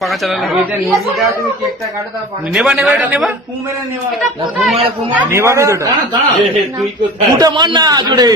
পাকা চালালে ফুটা মার না জোরে।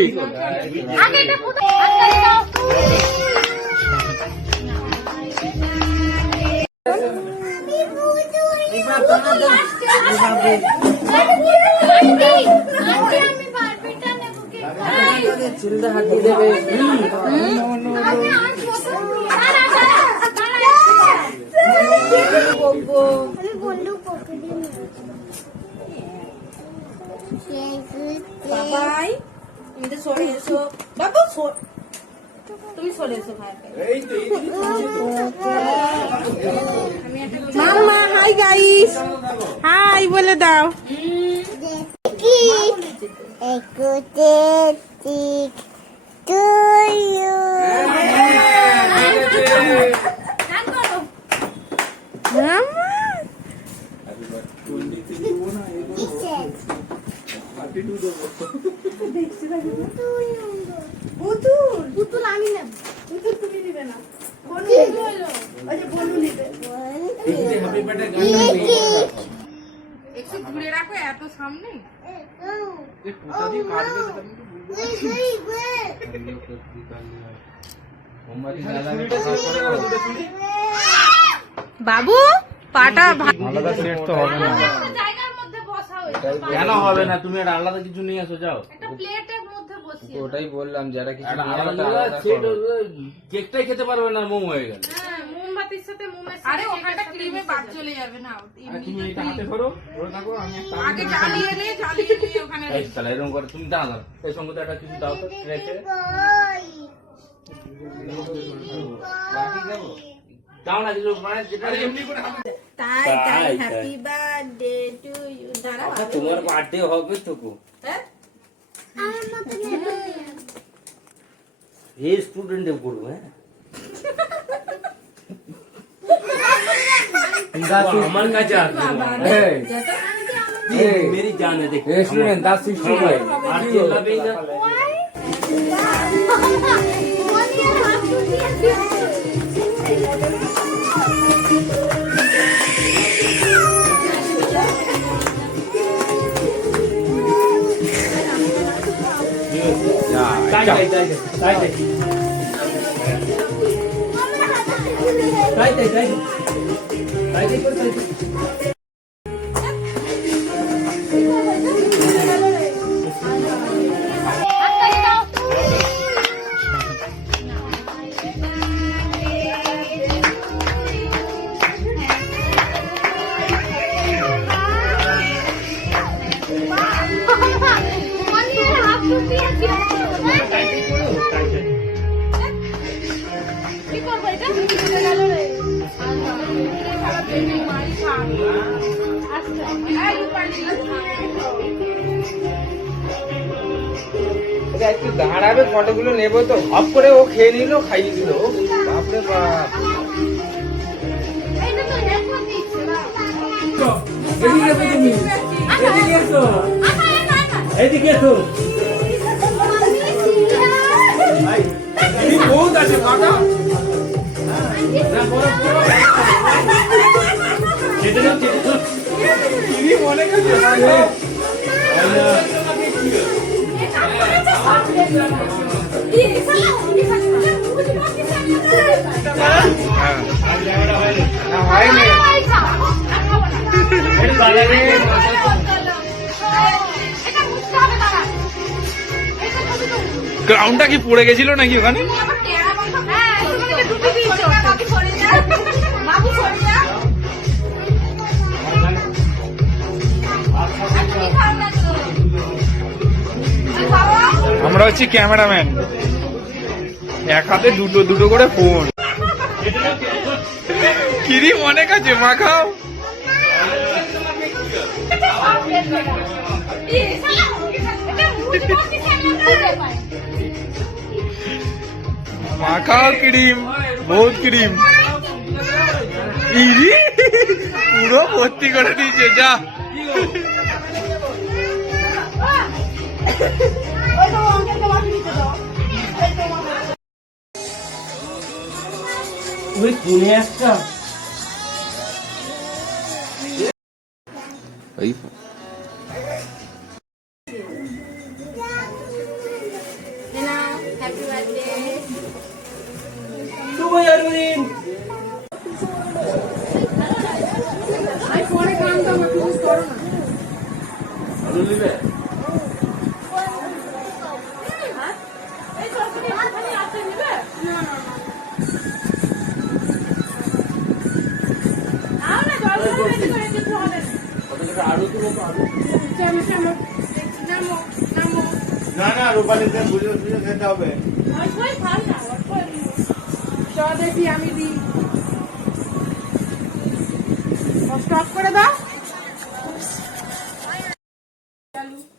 বাবাই তুমি সরে এসো বাবা তুমি সরে এসো ভাই মাম্মা হাই গাইস হাই বলে দাও পুতুল আমি নেব পুতুল তুমি নিবে না বন্ধু হলো আচ্ছা বন্ধু নিবে হ্যাপি বার্থডে গান একটু ঘুরে রাখো এত সামনে এই পুতা দিয়ে কাটবে বাবু পাটা আলাদা সেট তো হবে না। জায়গার মধ্যে বসা হয়েছে কেন হবে না? তুমি একটা আলাদা কিছু নিয়ে আসো, যাও। একটা প্লেটের মধ্যে বসিয়ে ওটাই বললাম যারা কিছু কেকটাই খেতে পারবে না, মোম হয়ে গেল। হ্যাঁ মোমবাতির সাথে মোমের সাথে আরে ওখানটা ক্রিমে বাদ চলে যাবে না তুমি এটা হাতে ধরো, ধরে থাকো, আমি একটা আগে জ্বালিয়ে নিয়ে ওখানে এই তাহলে এরকম করে তুমি দাঁড়াও, এই সঙ্গে তো একটা কিছু দাও তো রেখে দাও না, কিছু মানে যেটা এমনি করে তাই তাই হ্যাপি বার্থডে টু ইউ দাঁড়াও তোমার বার্থডে হবে তো হ্যাঁ আমার মত এই স্টুডেন্টে করবো। হ্যাঁ আমার কাছে मेरी जान है देख स्टूडेंट 1065 আর চিল্লাবেই না একটু দাঁড়াবে, ফটোগুলো নেবো তো হপ করে ও খেয়ে নিল, খাইয়ে দিল। বাপরে বাপ, এদিকে এসো, বহুত আছে ফাটা মনে করছে গ্রাউন্ডটা কি পড়ে গেছিল নাকি ওখানে? আমরা হচ্ছি ক্যামেরাম্যান, এক হাতে দুটো দুটো করে ফোন। কিরিম অনেক আছে, মাখাও। মাখাও ক্রিম, বহুত ক্রিম। ইরি পুরো ভর্তি করে দিয়েছে, যা। ওই কোনে একটা এই হ্যাপি বার্থডে। শুভ জন্মদিন। আমি পরে কাম দাম একটু করো না। এই সবকিছু খালি আপনি নেবে? না না না। না জল রেডি করে দিতে হবে। আরো তো আরো চামচ নামো নামো। না না রূপালীতে বুঝে বুঝে খেতে হবে। ওই খাই না ওই চ দেখি আমি দিই। স্টপ করে দাও।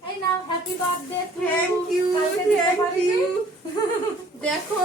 এই নাও happy birthday to thank you, thank you. দেখো